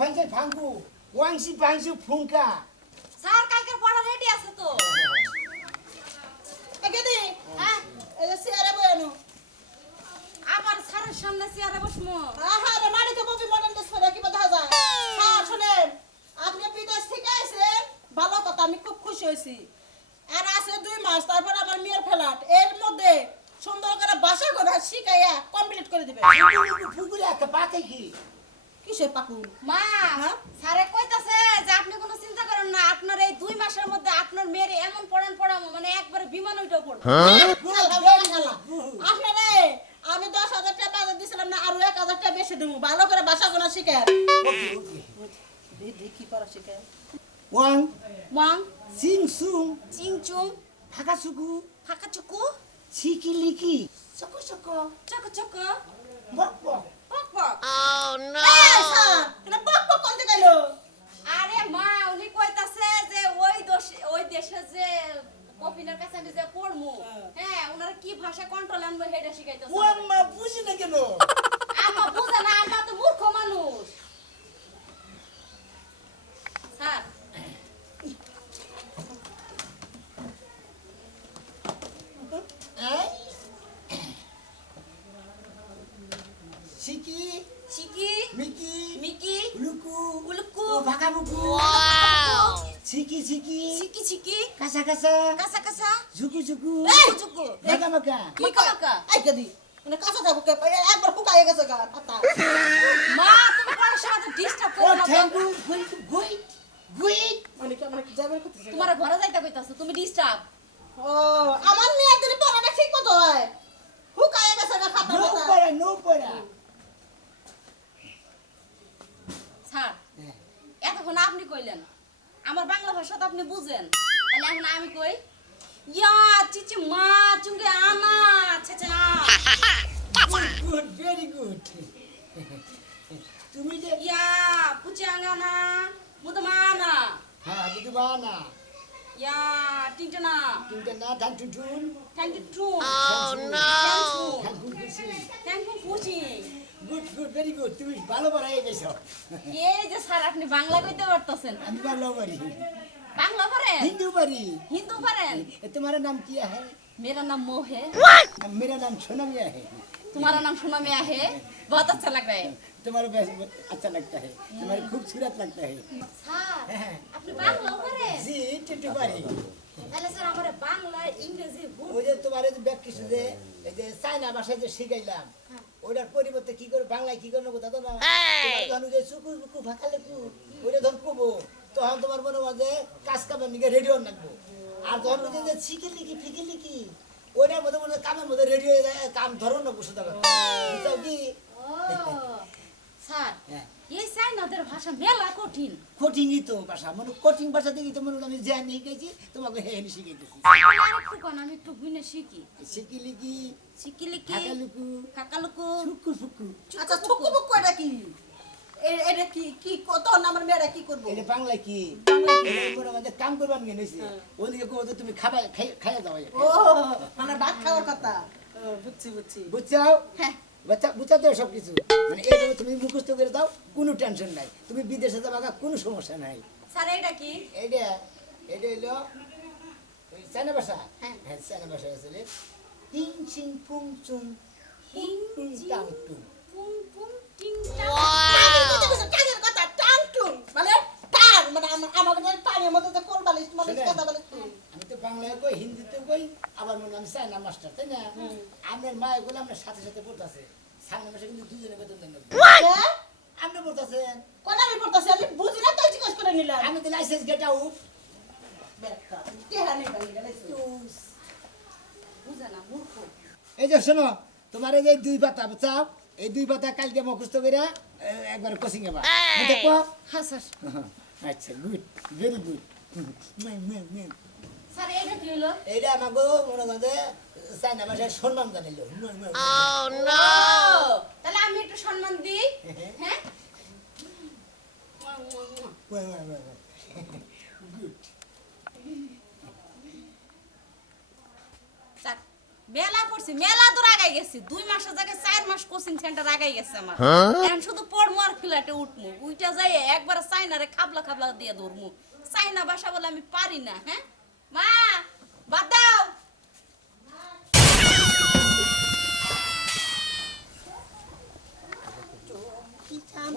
Function ফাঙ্গু ওয়াংসি পাংসু ফুঙ্কা। Sir কালকের পড়া ready আছে তো। এখানে হ্যাঁ এই যে চেয়ারে বয়ানো আবার স্যারের সামনে চেয়ারে বসমো। আহা রে মাটিতে ববি মডার্ন ড্রেস পরে কি দেখা যায়? হ্যাঁ শুনেন আপনি বিদেশ থেকে আইছেন ভালো কথা আমি খুব খুশি হয়েছি। আর আছে দুই মাস তারপর আমার মেয়ের ফেলাট এর মধ্যে সুন্দর করে বাসা ঘর শিখাইয়া কমপ্লিট করে দিবে। ফুকুরে একটা পাকে কি? কিসের পাকুন মা হ্যাঁ? স্যারে কইতাছে যে আপনি কোনো চিন্তা করেন না আপনার এই দুই মাসের মধ্যে আপনার মেয়ের এমন পড়ান পড়ামো মানে একবারে বিমান উঠে পড়বে। আপনারে আমি দশ হাজার টাকা বাজার দিছিলাম না আরও এক হাজার টাকা বেশি দেবো। ভালো করে বাসা গোনা শিখেন। কি করা শিখেন ওয়াং ওয়াং? সিং সুং চিংচুং ফাঁকা সুকু ফাঁকা চুকু? ছিকি লিকি। চকো চকো। চক চক। বক বক। পক পক এই স্যার, এটা বক বক করতে গেল। আরে মা উনি কইতাছে যে ওই দোষ ওই দেশে যে কপিনের কাছে আমি যে পড়মু হ্যাঁ। ওনারা কি ভাষা কন্ট্রোল আনব সেটা শিখাইতেছে ও আম্মা বুঝি না কেন? আম্মা বুঝে না আম্মা তো মূর্খ মানুষ স্যার এই? সিকি চিকি মিকি মিকি লুকু উলুকু ও ফাঁকা মুকু ছিকি ছিকি চিকি কাঁচা কাঁচা কাঁচা কাঁচা ঝুকু ঝুকু এই চুকু মাকা মাকা কি কাকা এই মানে কাঁচা থাকো কে একবার ফুকাইয়ে গেছে গা পাতা মা তুমি পড়াশোনা তো ডিস্টার্ব করো না তো। ঠ্যাঙ্গু গুই গুই গুই মানে কি মানে কি যাবে করতেছে তোমার ঘরে যাইতে কইতাছে তুমি ডিস্টার্ব ও আমার মেয়ে যদি পড়াটা ঠিক মতো হয় ফুকাইয়ে গেছে গা খাতা নো পড়া নো পড়া স্যার এতক্ষণ আপনি কইলেন আমার বাংলা ভাষা তো আপনি বুঝেন। তাহলে এখন আমি কই? ইয়া চিচি মা চুঙ্গে আনা গুড ভেরি গুড তুমি যে ইয়া মুদমানা হ্যাঁ না ইয়া টিংটনা না। ধান টুটুন থ্যাংক ইউ টু ধান কুকুসি থ্যাংক ইউ পুচি গুড গুড ভেরি গুড তুমি ভালো পড়াই গেছো এই যে স্যার আপনি বাংলা কইতে পারতেছেন। আমি ভালো পারি বাংলা পারেন हिंदू परी হিন্দু পারেন तुम्हारा नाम क्या है मेरा नाम मोह है मेरा नाम सोनमिया है तुम्हारा नाम सुना में है बहुत अच्छा लग रहा है तुम्हारा वैसे अच्छा लगता है तुम्हारी खूबसूरत लगता है স্যার আপনি বাংলা পারেন जी टिट्टू परी তাহলে স্যার আমার বাংলা ইংরেজি ওই যে তোমার যে ব্যাগ যে এই যে চাইনা ভাষায় যে শিখাইলাম ওটার পরিবর্তে কি করে বাংলায় কি করে নেবো তা তো না তোমার ধরো যে চুকু চুকু ফাঁকা লেখু ওইটা ধর কবো তখন তোমার মনে মাঝে কাজ কামের নিকে রেডিও নাকবো আর তখন ওই যে শিখে লিখি ফিকে লিখি। ওইটার মধ্যে মনে কামের মধ্যে রেডিও কাম ধরো না বসে থাকো। কি? স্যার হ্যাঁ। এই চাইনাদের ভাষা মেলা কঠিন। কঠিনই তো ভাষা। মানে কঠিন ভাষা দেখি তো মনে আমি জ্ঞান শিখেছি তোমাকে হেন শিখেছি তাহলে কোন আমি একটু বুঝনে শিখি শিখি। লিখি শিকিলিকি ফাঁকা লুকু কাকালুকু। ফুকু ফুকু আচ্ছা থুকু বুকু এটা কি? এটা কি কি কত আমার মেয়েরা কি করব? এটা বাংলা কি? কাম করবার নিয়ে নিয়েছে ওদিকে কো তুমি খাবা খাইয়া দাও ও মানে ভাত খাওয়ার কথা? বুঝছি বুঝছি। বুঝছাও? হ্যাঁ। বাচ্চা বুঝা তো সব কিছু মানে এইভাবে তুমি মুখস্থ করে দাও কোনো টেনশন নাই। তুমি বিদেশে যাবা কোনো সমস্যা নাই। স্যার এটা কি? এটা ওই চায়না ভাষা হ্যাঁ। হ্যাঁ চায়না ভাষা আসলে টিং চিং পুং চুং। হিং টুং জি টাং টুং পুং পুং টিং টাং টাঙের কথা টাং টুং মানে টান মানে আমার আমার কাছে টাঙের মধ্যে তো কোল বালিশ মানে শোনেন। কথা বালিশ আমি তো বাংলায় কই হিন্দিতে কই আবার চায়না মাস্টার তাই না? আপনার মায়েরগুলো আপনার সাথে সাথে পড়তেছে। সামনে মাসে কিন্তু দুজনে বেতন দেন হ্যাঁ? আপনি পড়তেছেন? কোন আমি পড়তেছি? আমি বুঝি না তো জিজ্ঞেস করে নিলাম। আমি তো লাইসেন্স গেট আউট না এই যে শোনো তোমার এই যে দুই পাতা চাও এই দুই পাতা কালকে মুখস্থ করে একবার কোচিং এ বা। দেখো হ্যাঁ স্যার আচ্ছা গুড ভেরি গুড এইটা আমাকে মনে করতে চাইনা ভাষায় সম্মান জানিল তাহলে আমি একটু সম্মান দিই। হ্যাঁ? মেলা পড়ছি। মেলা দূর আগাই গেছি। দুই মাসের জায়গায় চার মাস কোচিং সেন্টার আগাই গেছে আমার। এখন শুধু পড়মু আর ফ্ল্যাটে উঠমু। উইটা যাই একবার চাইনারে খাবলা খাবলা দিয়ে ধরমু। চাইনা বাসা বলে আমি পারি না হ্যাঁ? মা বাদ দাও।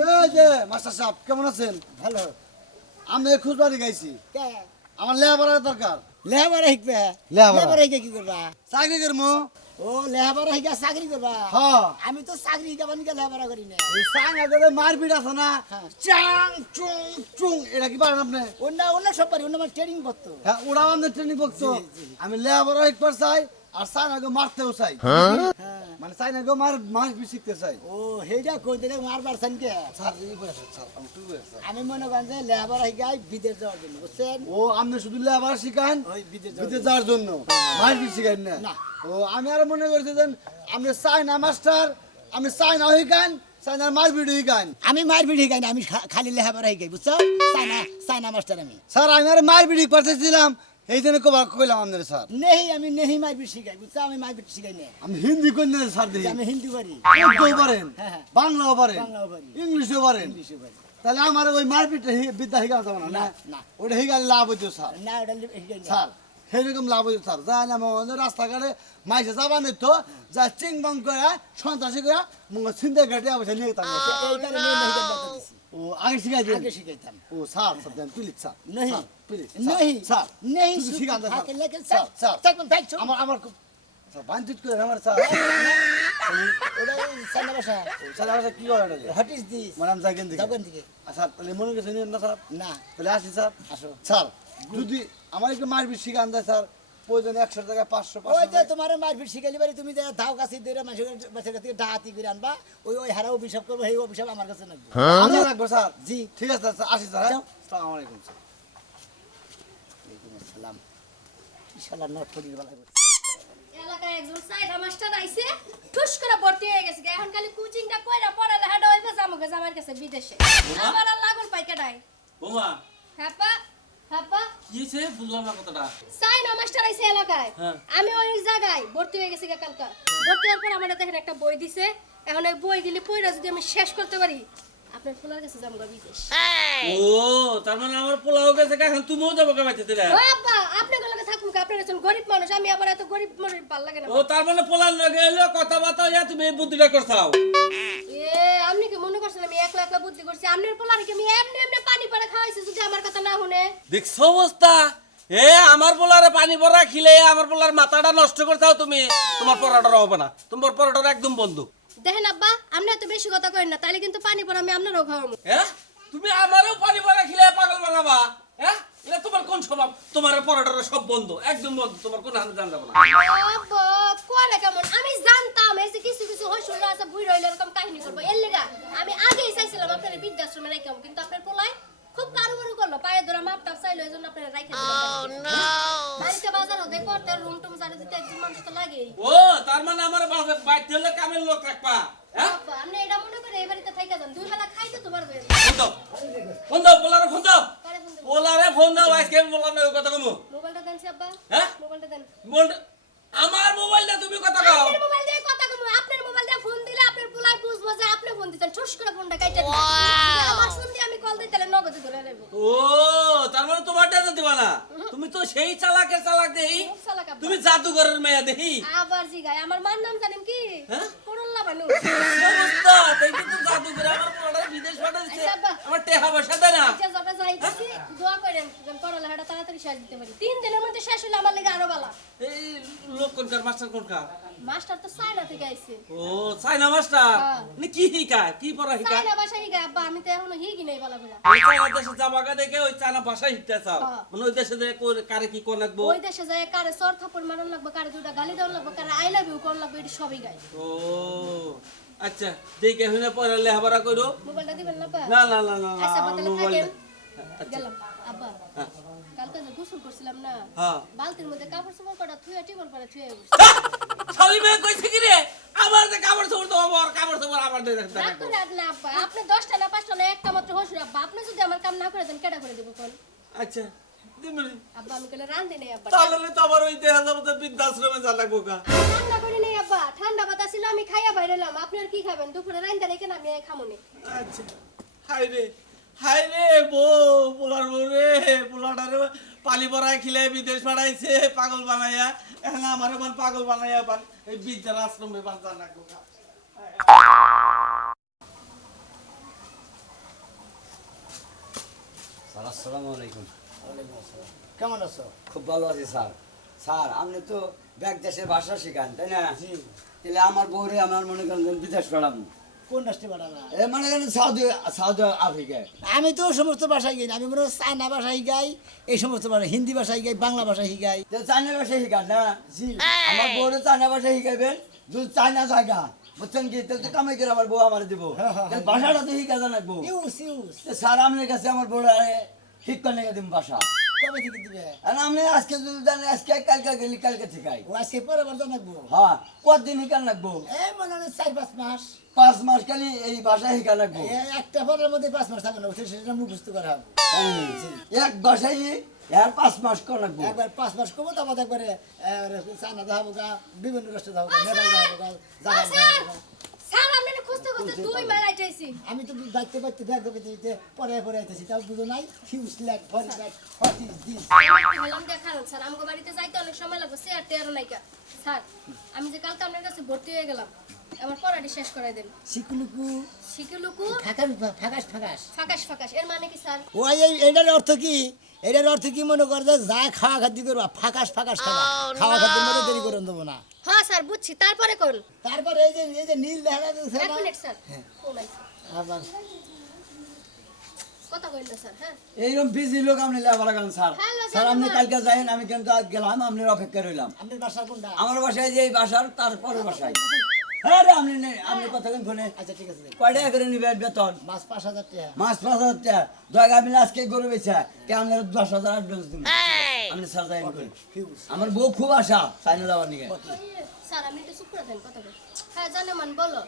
এই যে মাস্টার সাহেব কেমন আছেন? ভালো। আমি খুশবাড়ি গাইছি। আমার লেবার দরকার। লেহাবার শিখবে লেহাবারা। লেহাবার শিখে কি করবা? চাকরি করব ও লেহাবার শিখে চাকরি করবা? হ। আমি তো চাকরি শিখাবার নিকে লেহাবার করি না। ওই আগে মারপিট আছে না? হ্যাঁ। চাং চুং চুং এটা কি পারেন আপনি? অন্য অন্য সব পারি অন্য আমার ট্রেনিং করতো হ্যাঁ ওরা আমাদের ট্রেনিং জি। আমি লেবার একবার চাই আর চাইনাকে মারতেও চাই। হ্যাঁ। মানে চাইনাকে মার মার শিখতে চাই। ও হেইটা কই দিলে মারবার সানকে স্যার এই আছে, স্যার আমি তুই। আমি মনে করেন যে লেহাবার শিখাই বিদেশ যাওয়ার জন্য বুঝছেন? ও আপনি শুধু লেবার শিখান ওই বিদেশ বিদেশ। যাওয়ার জন্য। মারপিট শিখান না। না। ও আমি আর মনে করছি যে আমি চাইনা মাস্টার আমি চাইনা শিখান চাইনার মারপিট শিখান। আমি মারপিট শিখাই না আমি খালি লেহাবার শিখাই বুঝছ? চাইনা চাইনা মাস্টার আমি। স্যার আমি আর মারপিট পাঠাচ্ছিলাম এই জন্য কইলাম আপনার স্যার। নেহি আমি নেহি মারপিট শিখাই বুঝছ? আমি মারপিট শিখাই না আমি হিন্দি কন্যা স্যার দেখি। আমি হিন্দি পারি উর্দুও পারেন হ্যাঁ, হ্যাঁ। বাংলাও পারেন বাংলাও পারি। ইংলিশও পারেন। ইংলিশে পারি। তাহলে আমার ওই মারপিটটা হি- বিদ্যা শিখা যাবে না না না, না। ওটা শিখালে লাভ হইতো স্যার। না ওটা না স্যার সেরকম লাভ হইতো স্যার। যাই না আমাদের রাস্তাঘাটে মাইসে যাবা নিত যা চিং বাং করে সন্ত্রাসী করে মঙ্গ চিন্তা ঘাটে অবশ্যই নিয়ে আগে শিখাই আগে শিখাইতাম। ও স্যার স্যার দেন প্লিজ স্যার। নেই প্লিজ নেই স্যার নেই তুমি শিখান স্যার। আগে স্যার স্যার। থাকুন থ্যাংক ইউ আমার আমার স্যার বাঞ্চিত করে আমার স্যার। ওটা সানা ভাষা। সানা ভাষা কি হয় ওটা হোয়াট ইজ দিস ম্যাডাম দিকে যাকেন দিকে স্যার তাহলে মনে গেছে না স্যার? না। তাহলে আসি স্যার। আসো। স্যার যদি আমার একটু মারবি শিখান দেয় স্যার প্রয়োজন একশো টাকা পাঁচশো ওই যে তোমার মারপিট শিখাইলি বাড়ি তুমি ধাও কাছে দিয়ে মাসের ডাহাতি করে আনবা ওই ওই হারা অভিশাপ করব সেই অভিশাপ আমার কাছে নাকবো আমি রাখব স্যার। জি। ঠিক আছে স্যার আসি স্যার যাও। আসসালামু আলাইকুম স্যার। সালাম ইনশাল্লাহ নট করির বেলা এলাকায় একজন সাইডা মাস্টার আইছে ঠুস করে ভর্তি হয়ে গেছে এখন খালি কোচিংটা কইরা পড়ালে হইবে জামুকে জামার কাছে বিদেশে। আমার আর লাগুন পাই কেডাই বোমা হ্যাপা হ্যাপা কি হয়েছে বুঝলাম না কথাটা। সাইনা মাস্টার আইছে এলাকায়। হ্যাঁ। আমি ওই জায়গায় ভর্তি হয়ে গেছি কালকা। ভর্তি হওয়ার পর আমার দেখেন একটা বই দিছে। এখন ওই বই গেলে পড়া যদি আমি শেষ করতে পারি আপনার ফুলার কাছে জামগা বিদেশ। ও তার মানে আমার পোলাও গেছে এখন তুমিও যাব কামাইতে দিলে ও আব্বা আপনি গুলোকে থাকুন আপনার একজন গরিব মানুষ আমি আবার এত গরিব মানুষ ভালো লাগে না ও তার মানে পোলার লগে এলো কথাবার্তা হইয়া তুমি এই বুদ্ধিটা করছাও? এ আপনি কি মনে করছেন আমি একলা একলা বুদ্ধি করছি? আপনার পোলারে কি আমি এমনি এমনি পানি পরে খাওয়াইছি যদি আমার কথা না শুনে? দেখছ অবস্থা? এ আমার পোলারে পানি ভরা খিলে আমার পোলার মাথাটা নষ্ট করছাও তুমি? তোমার পরোটা হবে না। তোমার পরোটা একদম বন্ধ। দেখেন আব্বা আপনি এত বেশি কথা করেন না তাহলে কিন্তু পানি পরে আমি আপনারও খাওয়াবো হ্যাঁ? তুমি আমারও পানি ভরা খিলে পাগল বানাবা হ্যাঁ? এটা তোমার কোন স্বভাব? তোমার পরোটাটা সব বন্ধ একদম বন্ধ তোমার কোন হাতে জান যাব না। আব্বা কোয়ালে কেমন? আমি জানতাম এই যে কিছু কিছু হয় শুনলো আছে বুই রইলে এরকম কাহিনী করব। এর লেগা আমি আগেই চাইছিলাম আপনার বৃদ্ধাশ্রমে রাখাম কিন্তু আপনার পোলায় খুব কারুবারু করল। পায়ে ধরে মাপ টাপ চাইলো এই জন্য আপনার রাখা করতে রুম টুম সারি দিতে একজন মানুষ তো লাগেই। ও তার মানে আমার বাসে বাইতে হলে কামের লোক রাখবা হ্যাঁ? আপনি এটা মনে করে এই বাড়িতে থাইকা যান দুই বেলা খাইতে তো পারবেন। ফোন দাও। ফোন দাও পোলারে ফোন দাও। পোলারে ফোন দাও আজকে আমি বললাম না কথা কমু। মোবাইলটা দেন আব্বা। হ্যাঁ? মোবাইলটা দেন। বল- আমার মোবাইলটা তুমি কথা কও। আপনার মোবাইল দিয়ে কথা কমু আপনার মোবাইল দিয়ে ফোন দিলে আপনার পোলাই বুঝব যে আপনি ফোন দিতেন। ঠুস করে ফোনটা কাইটা আমার ফোন দিয়ে আমি কল দিতে নগদ ধরে নেব। ও তার মানে তোমার টাকা দিবা না? তুমি তো সেই চালাকের চালাক দেহি। তুমি জাদুঘরের মেয়া দেহি। আবার জি গায় আমার মার নাম জানেন কি? হ্যাঁ? করল্লা বানু তাই কিন্তু জাদুঘরে আমার পোলারে বিদেশ পাঠাইছে। আচ্ছা, আমার টেহা পয়সা দেয় না। আচ্ছা যাইতেছি দোয়া করেন যেন করল্লা তাড়াতাড়ি শেষ দিতে পারি। তিন দিনের মধ্যে শেষ হলে আমার লেগে আরও বালা। এই লোক কোনকার মাস্টার কোনকার? মাস্টার তো সাইনা থেকে আইছে। ও চাইনা মাস্টার? হ্যাঁ। নি কি শিখায়? কি পড়া শিখায়? সাইনা বাসা হি আব্বা আমি তো এখনও হি কি নাই বলা বলা ওই চাইনা দেশে জামাকা দেখে ওই চাইনা ভাষা শিখতে চাও। হ্যাঁ। মানে ওই দেশে যে কারে কি কোন লাগবো? ওই দেশে যায় কারে সর থাপড় মারন লাগবে কারে দুটা গালি দেওয়ান লাগবে কারে আই লাভ ইউ কোন লাগবে এটি সবই গায়। ও আচ্ছা দেখে শুনে পরে লেহাপড়া করো মোবাইলটা দিবেন না পা না না না না আচ্ছা বাতালে থাকেন। গেলাম আব্বা হ্যাঁ। কালকে যে গোসল করছিলাম না হ্যাঁ। বালতির মধ্যে কাপড় চোপড় কটা থুয়ে টিবল পরে থুয়ে সবই মেয়ে কইছে কি রে? আমার যে কাপড় চোপড় তো আমার কাপড় চোপড় আমার দিয়ে রাখতে করে আর না আব্বা আপনি দশটা না পাঁচটা না একটা মাত্র হসুর আব্বা। আপনি যদি আমার কাম না করে দেন কেডা করে দেবো কোন? আচ্ছা। দিমনি আব্বা আমি কেন রান্ধি নেই আব্বা। তাহলে তো আবার ওই দেখা যাব বৃদ্ধাশ্রমে যা লাগবো গা। আমি রান্না করি আব্বা। ঠান্ডা বাতাস ছিল আমি খাইয়া বাইরে আপনি আর কি খাবেন দুপুরে রান্দা রেখে আমি খামো নি। আচ্ছা। হাই রে হাই রে বউ পোলার বউ রে পোলাটারে পালি পড়ায় খিলে বিদেশ পাঠাইছে পাগল বানাইয়া। এখন আমার পাগল বানাইয়া বান এই বিদ্যার আশ্রমে বাঁচা লাগবো গা। আসসালামু আলাইকুম। কেমন আছো? খুব ভালো আছি স্যার। স্যার আপনি তো ব্যাগ দেশের ভাষা শেখান তাই না? তাহলে আমার বউরে আমার মনে করেন বিদেশ পড়াবো কোন রাষ্ট্রে পাঠাবা এ মনে করেন সাউদি সাউদি আফ্রিকায়। আমি তো সমস্ত ভাষায় গাই আমি মনে হয় চায়না ভাষায় গাই এই সমস্ত ভাষা হিন্দি ভাষায় গাই বাংলা ভাষায় গাই। তো চাইনা ভাষা শিখান না? জি। আমার বউরে চাইনা ভাষা শিখাইবেন যদি চাইনা জায়গা বুঝছেন কি? তাহলে তো কামাই করে আমার বউ আমার দিব। ভাষাটা তো শিখা জানাব স্যার আপনার কাছে আমার বউরে শিক্ষা লেগে দিন ভাষা কবে থেকে দিবে? আর আপনি আজকে যদি জানেন আজকে কালকে গেলি কালকে ঠিকাই। ও আজকে পরে জানাব হ্যাঁ কতদিন শিখান লাগবো এই মনে হয় চার পাঁচ মাস। পাঁচ মাস খালি এই ভাষা শিখা লাগবো একটা পরের মধ্যে পাঁচ মাস থাকবে না সেটা মুখস্থ করা হবে। এক ভাষাই এর পাঁচ মাস কর লাগবো একবার পাঁচ মাস করব তারপর একবারে দেখাবো গা বিভিন্ন রাষ্ট্রে গা নেপাল গা জাপান দেখাবো গা। স্যার আপনি খুঁজতে খুঁজতে দুই আইতেছি আমি তো দায়িত্ব পাইতে দেখো দিতে পরে পরে আইতেছি তাও বুঝো নাই। হিউজ ল্যাগ ভরি ব্যাগ হোয়াট ইজ দিস হলাম দেখান স্যার আমগো বাড়িতে যাইতে অনেক সময় লাগবে সে আর তেরো নাইকা স্যার আমি যে কালকে আপনার কাছে ভর্তি হয়ে গেলাম আমার পড়াটি শেষ করাই দেন। সিকুলুকু শিকুলুকু? ফাঁকাস ফাঁকাস ফাঁকাস। ফাঁকাস ফাঁকাস। এর মানে কি স্যার? ও এই এটার অর্থ কি? এটার অর্থ কি মনে করে যে যা খাওয়া খাদ্য করবা ফাঁকাস ফাঁকাস খাওয়া খাওয়া খাদ্যের মধ্যে দেরি করে দেবো না। হ্যাঁ স্যার বুঝছি। তারপরে তারপরে এই যে এই যে নীল দেখা যাচ্ছে এক মিনিট স্যার। আবার। স্যার হ্যাঁ। এইরকম বিজি লোক আপনি লেবার লাগান স্যার? স্যার আপনি কালকে যাইন আমি কিন্তু গেলাম আপনার অপেক্ষা রইলাম। আমার বাসায় যে এই বাসার তারপরের বাসায়। হ্যাঁ আপনি আপনি কতক্ষণ ফোনে। আচ্ছা ঠিক আছে কয় টাকা করে নিবেন বেতন? মাস পাঁচ হাজার টাকা। মাস পাঁচ হাজার টাকা। দয়া আপনি আজকে গরু বেচা। কেমন দশ হাজার অ্যাডভান্স দিন আপনি স্যার যাইন আমার বউ খুব আশা চাইনা যাওয়ার নিকে। স্যার আমি একটু চুপ করে দেন কথা হ্যাঁ জানেমান বলো।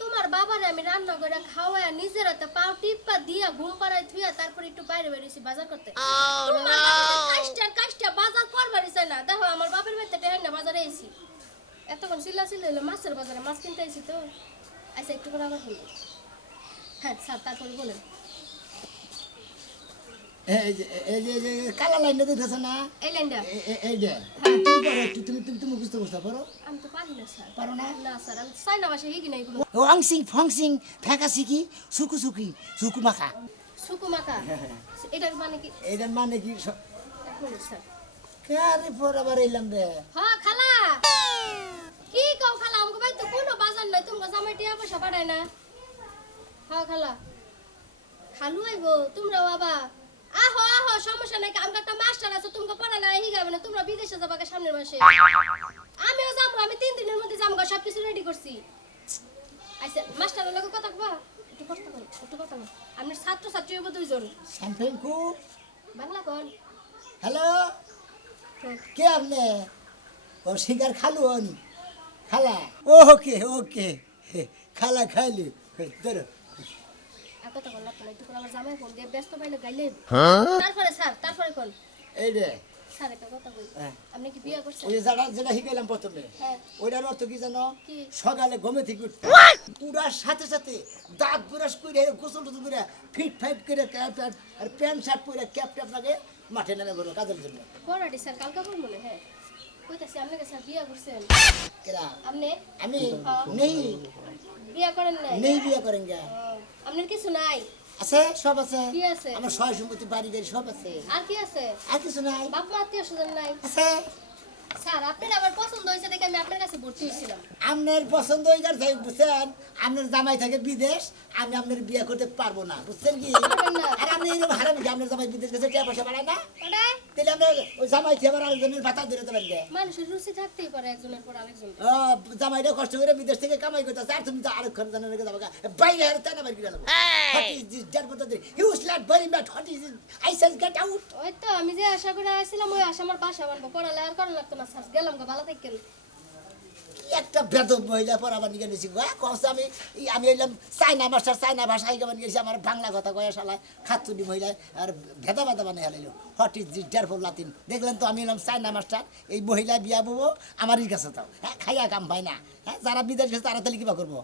তোমার বাবারে আমি রান্না করে খাওয়ায় নিজের হাতে পাও টিপা দিয়া ঘুম পাড়ায় থুইয়া তারপর একটু বাইরে বেরিয়েছি বাজার করতে। তোমার কাজটা কাজটা বাজার করবারই চাই না। দেখো আমার বাপের বাড়িতে না বাজারে এসি এতক্ষণ চিল্লা চিল্লা হলো মাছের বাজারে মাছ কিনতে এসি তো আচ্ছা একটু করে আবার শুনব হ্যাঁ স্যার তারপরে বলেন কালা লাইনটা দেখতেছ না এই লাইনটা এই যে তুমি তুমি তুমি বুঝতে বুঝতে পারো আমি তো পারি না স্যার পারো না না স্যার আমি চাই না বাসা হিগি না এগুলো ওয়াংসিং ফংসিং ফ্যাকাসি কি সুকু সুকি সুকু মাখা এটার মানে কি এটার মানে কি স- এক মিনিট স্যার কারে পর আবার এলাম রে হ্যাঁ খালা কি কও খালা? আমাকে ভাই তো কোনো বাজার নাই তোমাকে জামাই টিয়া পয়সা পাঠায় না। হ্যাঁ খালা। খালু আইবো তোমরা বাবা। আহো আহো সমস্যা নাই আমার একটা মাস্টার আছে তোমাকে পড়ালে হিগাবে না তোমরা বিদেশে যাবাকে সামনের মাসে। আমিও যাব আমি তিন দিনের মধ্যে যাব সব কিছু রেডি করছি। আচ্ছা মাস্টারের লোক কথা কবা? একটু কষ্ট করো একটু কথা বল। আপনার ছাত্র ছাত্রী হইব দুইজন। সামথিংকু বাংলা কন। হ্যালো? কে আপনি? ও শিকার খালু হন। খালা। ওকে ওকে। খালা খাইলি। ধরো। কথা বল লাগতো না একটু করে আমার জামাই ফোন দিয়ে ব্যস্ত পাইলে গাইলে। তারপরে স্যার তারপরে কোন এই রে স্যার একটা কথা বলি। আপনি কি বিয়ে করছেন? ওই যে যেটা যেটা শিখাইলাম প্রথমে ওইটার অর্থ কি জানো? কি? সকালে ঘুমে থেকে উঠতে। সাথে সাথে দাঁত ব্রাশ করে গোসল টোসল করে ফিট ফাইট করে আর প্যান্ট শার্ট পরে ক্যাপ ট্যাপ লাগে মাঠে নেমে বলো কাজের জন্য। কইতাছি বিয়ে করছেন? কেরা আপনি আমি। নেই। বিয়ে করেন নাই? নেই বিয়ে করেন গা। আপনার কিছু নাই? আছে? সব আছে? কি আছে? আমার সয় সম্পত্তি বাড়ি গাড়ি সব আছে। আর কি আছে? আর কিছু নাই। বাপ মা আত্মীয় স্বজন নাই? আছে? স্যার আপনার আবার পছন্দ হয়েছে দেখে আমি আপনার কাছে ভর্তি হয়েছিলাম। আপনার পছন্দ বুঝছেন? আপনার জামাই থাকে বিদেশ আমি আপনার বিয়ে করতে পারব না বুঝছেন কি? আর আপনি এরকম হারামি কি আপনার জামাই বিদেশ গেছে টাকা পয়সা বাড়ায় না? তাহলে আপনার ওই জামাই থেকে আবার আরেকজনের ভাতা ধরে দেবেন গে? মানুষের রুচি থাকতেই পারে একজনের পর আরেকজন জামাইটা কষ্ট করে বিদেশ থেকে কামাই করতেছে আর তুমি তো আরেকক্ষণ জানার রেখে যাব বাইরে হারে তাই না বাইরে গেলাম হোয়াট ইজ দিস যার মধ্যে huge very what is I sense get out ওই তো আমি যে আশা করে আসছিলাম ওই আশা আমার বাসা বানবো পড়ালে আর করার লাগতো গেলাম গো, ভালো একটা মহিলা পড়াবার নিয়ে নিয়েছি গা কমসে আমি আমি এলাম চাইনা মাস্টার চাইনা ভাষা শিখাবার নিয়েছি আমার বাংলা কথা কয়া শালায় খাতুনি মহিলা, আর ভেদা ভেদা বানিয়ে হালাইলো। হট ইজ লাতিন দেখলেন তো, আমি এলাম চাইনা মাস্টার, এই মহিলা বিয়া বউ, আমারই কাছে তাও হ্যাঁ খাইয়া কাম পাই না। হ্যাঁ যারা বিদেশ গেছে, তারা তাহলে কিবা করব?